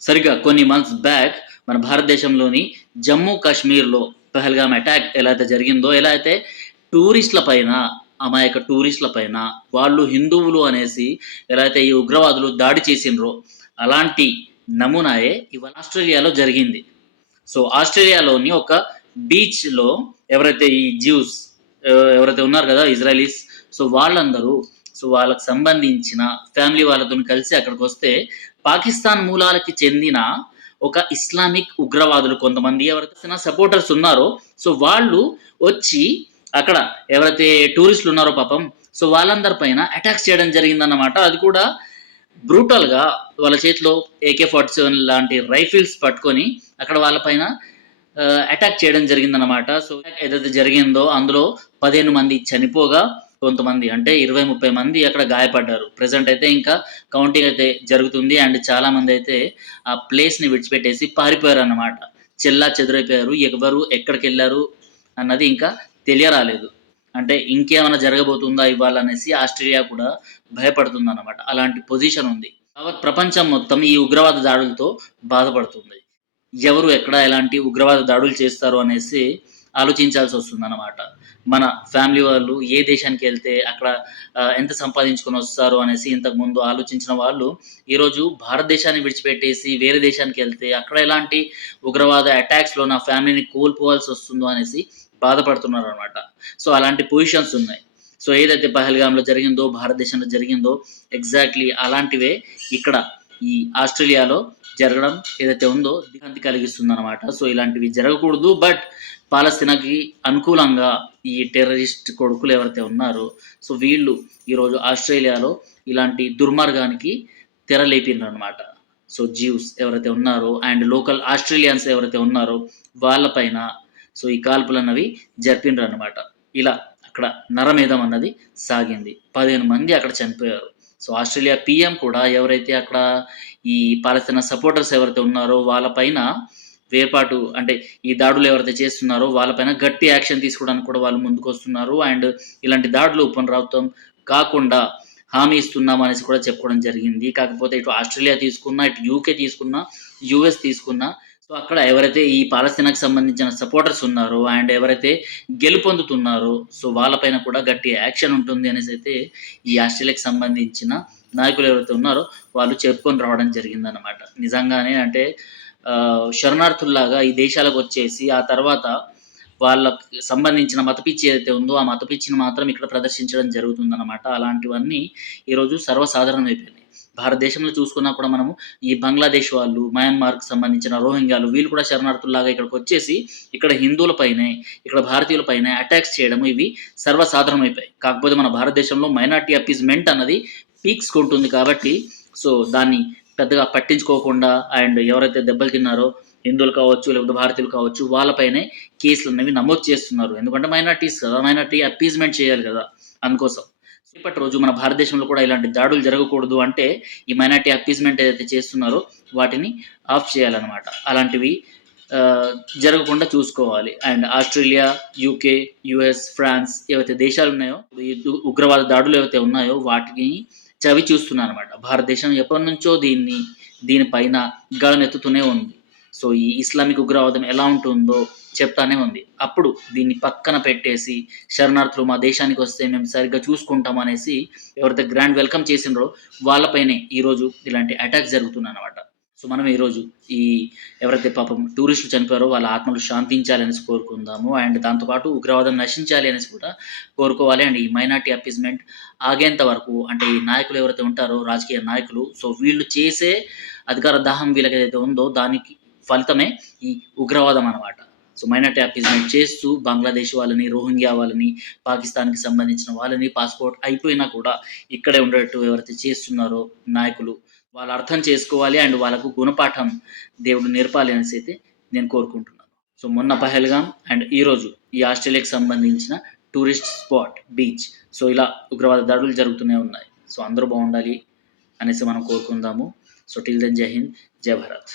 సరిగ్గా కొన్ని months back మన భారతదేశంలోని జమ్మూ కాశ్మీర్‌లో పహల్గామ్ అటాక్ ఎలా అయితే జరిగిందో, ఎలా అయితే టూరిస్ట్‌ల పైన, అమాయక టూరిస్ట్‌ల పైన వాళ్ళు హిందువులు అనేసి ఎలా అయితే ఈ ఉగ్రవాదులు దాడి చేసిండ్రో, అలాంటి నమూనాయే ఇవాళ ఆస్ట్రేలియాలో జరిగింది. సో, ఆస్ట్రేలియాలోని ఒక బీచ్‌లో ఎవరైతే ఈ జ్యూస్ ఎవరైతే ఉన్నారు గదా! ఇజ్రాయలీస్. సో, వాళ్ళందరూ వాళ్ళకి సంబంధించిన ఫ్యామిలీ వాళ్ళతోని కలిసి అక్కడికొస్తే పాకిస్తాన్ మూలాలకి చెందిన ఒక ఇస్లామిక్ ఉగ్రవాదులు కొంతమంది ఎవరైతే సపోర్టర్స్ ఉన్నారో, వాళ్ళు వచ్చి అక్కడ ఎవరైతే టూరిస్టులు ఉన్నారో పాపం, వాళ్ళందరి పైన అటాక్స్ చేయడం జరిగిందన్నమాట. అది కూడా బ్రూటల్‌గా వాళ్ళ చేతిలో AK-47 లాంటి రైఫిల్స్ పట్టుకొని అక్కడ వాళ్ళ పైన అటాక్ చేయడం జరిగిందనమాట. సో, ఏదైతే జరిగిందో అందులో 15 మంది చనిపోగా, కొంతమంది అంటే 20, 30 మంది అక్కడ గాయపడ్డారు. ప్రెజెంట్ అయితే ఇంకా కౌంటింగ్ అయితే జరుగుతుంది. అండ్ చాలామందయితే ఆ ప్లేస్‌ని విడిచిపెట్టేసి పారిపోయారన్నమాట. చెల్లాచెదురైపోయారు. ఎవరు ఎక్కడికెళ్లారు అన్నది ఇంకా తెలియరాలేదు. అంటే ఇంకేమైనా జరగబోతుందా ఇవాళ అనేసి ఆస్ట్రేలియా కూడా భయపడుతుందన్నమాట. అలాంటి పొజిషన్ ఉంది. యావత్ ప్రపంచం మొత్తం ఈ ఉగ్రవాద దాడులతో బాధపడుతుంది. ఎవరు ఎక్కడ ఎలాంటి ఉగ్రవాద దాడులు చేస్తారు అనేసి ఆలోచించాల్సొస్తుందన్నమాట. మన ఫ్యామిలీ వాళ్ళు ఏ దేశానికెళ్తే అక్కడ ఎంత సంపాదించుకొనొస్తారు అనేసి ఇంతకుముందు ఆలోచించిన వాళ్ళు, ఈరోజు భారతదేశాన్ని విడిచిపెట్టేసి వేరే దేశానికెళ్తే అక్కడ ఎలాంటి ఉగ్రవాద అటాక్స్‌లో నా ఫ్యామిలీని కోల్పోవాల్సొస్తుందో అనేసి బాధపడుతున్నారనమాట. అలాంటి పొజిషన్స్ ఉన్నాయి. ఏదైతే పహల్గామ్‌లో జరిగిందో, భారతదేశంలో జరిగిందో ఎగ్జాక్ట్‌లీ అలాంటివే ఇక్కడ ఈ ఆస్ట్రేలియాలో జరగడం ఏదైతే ఉందో దిగ్భ్రాంతి కలిగిస్తుందనమాట. ఇలాంటివి జరగకూడదు. బట్ పాలస్తీనాకి అనుకూలంగా ఈ టెర్రరిస్ట్ కొడుకులు ఎవరైతే ఉన్నారో, వీళ్ళు ఈరోజు ఆస్ట్రేలియాలో ఇలాంటి దుర్మార్గానికి తెరలేపిండ్రనమాట. జ్యూస్ ఎవరైతే ఉన్నారో అండ్ లోకల్ ఆస్ట్రేలియన్స్ ఎవరైతే ఉన్నారో వాళ్ళ పైన ఈ కాల్పులన్నవి జరిపిండ్రనమాట. ఇలా అక్కడ నరమేధం అన్నది సాగింది. 15 మంది అక్కడ చనిపోయారు. ఆస్ట్రేలియా పీఎం కూడా ఎవరైతే అక్కడ ఈ పాలస్తీనా సపోర్టర్స్ ఎవరైతే ఉన్నారో వాళ్ళ పైన వేర్పాటు అంటే ఈ దాడులు ఎవరైతే చేస్తున్నారో వాళ్ళ పైన గట్టి యాక్షన్ తీసుకోవడానికి కూడా వాళ్ళు ముందుకొస్తున్నారు. అండ్ ఇలాంటి దాడులు పునరావృతం కాకుండా హామీ ఇస్తున్నాం అనేసి కూడా చెప్పుకోవడం జరిగింది. కాకపోతే ఇటు ఆస్ట్రేలియా తీసుకున్నా, ఇటు యూకే తీసుకున్నా, యూఎస్ తీసుకున్నా అక్కడ ఎవరైతే ఈ పాలస్తీనాకు సంబంధించిన సపోర్టర్స్ ఉన్నారో అండ్ ఎవరైతే గెలుపొందుతున్నారో వాళ్ళ పైన కూడా గట్టి యాక్షన్ ఉంటుంది అనేసైతే ఈ ఆస్ట్రేలియాకి సంబంధించిన నాయకులు ఎవరైతే ఉన్నారో వాళ్ళు చెప్పుకొని రావడం జరిగిందనమాట. నిజంగానే అంటే శరణార్థుల్లాగా ఈ దేశాలకొచ్చేసి ఆ తర్వాత వాళ్ళకి సంబంధించిన మతపిచ్చి ఏదైతే ఉందో ఆ మతపిచ్చిని మాత్రం ఇక్కడ ప్రదర్శించడం జరుగుతుందనమాట. అలాంటివన్నీ ఈరోజు సర్వసాధారణమైపోయినాయి. భారతదేశంలో చూసుకున్నా కూడా మనము ఈ బంగ్లాదేశ్ వాళ్ళు, మయన్మార్‌కి సంబంధించిన రోహింగ్యాలు వీళ్ళు కూడా శరణార్థుల్లాగా ఇక్కడికొచ్చేసి ఇక్కడ హిందువుల పైనే, ఇక్కడ భారతీయుల పైనే అటాక్స్ చేయడము ఇవి సర్వసాధారణమైపోయాయి. కాకపోతే మన భారతదేశంలో మైనారిటీ అప్పీస్‌మెంట్ అన్నది పీక్స్‌కుంటుంది కాబట్టి దాన్ని పెద్దగా పట్టించుకోకుండా అండ్ ఎవరైతే దెబ్బలు తిన్నారో హిందువులు కావచ్చు, లేకపోతే భారతీయులు కావచ్చు వాళ్ళపైనే కేసులనేవి నమోదు చేస్తున్నారు. ఎందుకంటే మైనారిటీస్ కదా! మైనారిటీ అప్పీస్‌మెంట్ చేయాలి గదా! అందుకోసం. రేపటి రోజు మన భారతదేశంలో కూడా ఇలాంటి దాడులు జరగకూడదు అంటే ఈ మైనారిటీ అప్పీస్‌మెంట్ ఏదైతే చేస్తున్నారో వాటిని ఆఫ్ చేయాలనమాట. అలాంటివి జరగకుండా చూసుకోవాలి. And Australia, UK, US, France ఏవైతే దేశాలున్నాయో ఈ ఉగ్రవాద దాడులు ఏవైతే ఉన్నాయో వాటిని చవి చూస్తున్నారనమాట. భారతదేశం ఎప్పటినుంచో దీనిపైన గళమెత్తుతూనే ఉంది. ఈ ఇస్లామిక్ ఉగ్రవాదం ఎలా ఉంటుందో చెప్తానే ఉంది. అప్పుడు దీన్ని పక్కన పెట్టేసి శరణార్థులు మా దేశానికొస్తే మేము సరిగ్గా చూసుకుంటాం అనేసి ఎవరైతే గ్రాండ్ వెల్కమ్ చేసిండ్రో వాళ్ళపైనే ఈరోజు ఇలాంటి అటాక్స్ జరుగుతున్నాయనమాట. మనం ఈరోజు ఈ ఎవరైతే పాపం టూరిస్టులు చనిపోయారో వాళ్ళ ఆత్మలు శాంతించాలి అనేసి కోరుకుందాము. అండ్ దాంతో పాటు ఉగ్రవాదం నశించాలి అనేసి కూడా కోరుకోవాలి. అండ్ ఈ మైనారిటీ అప్పీస్‌మెంట్ ఆగేంత వరకు అంటే ఈ నాయకులు ఎవరైతే ఉంటారో రాజకీయ నాయకులు వీళ్ళు చేసే అధికార దాహం వీళ్ళకేదైతే ఉందో దానికి ఫలితమే ఈ ఉగ్రవాదం అనమాట. మైనారిటీ అప్పీస్‌మెంట్ చేస్తూ బంగ్లాదేశ్ వాళ్ళని, రోహింగ్యా వాళ్ళని, పాకిస్తాన్‌కి సంబంధించిన వాళ్ళని పాస్‌పోర్ట్ అయిపోయినా కూడా ఇక్కడే ఉండేటట్టు ఎవరైతే చేస్తున్నారో నాయకులు వాళ్ళు అర్థం చేసుకోవాలి. అండ్ వాళ్ళకు గుణపాఠం దేవుడు నేర్పాలి అనేసైతే నేను కోరుకుంటున్నాను. మొన్న పహల్గామ్ అండ్ ఈరోజు ఈ ఆస్ట్రేలియాకి సంబంధించిన టూరిస్ట్ స్పాట్ బీచ్. ఇలా ఉగ్రవాద దాడులు జరుగుతూనే ఉన్నాయి. అందరూ బాగుండాలి అనేసి మనం కోరుకుందాము. టిల్ దెన్ జై హింద్, జై భారత్.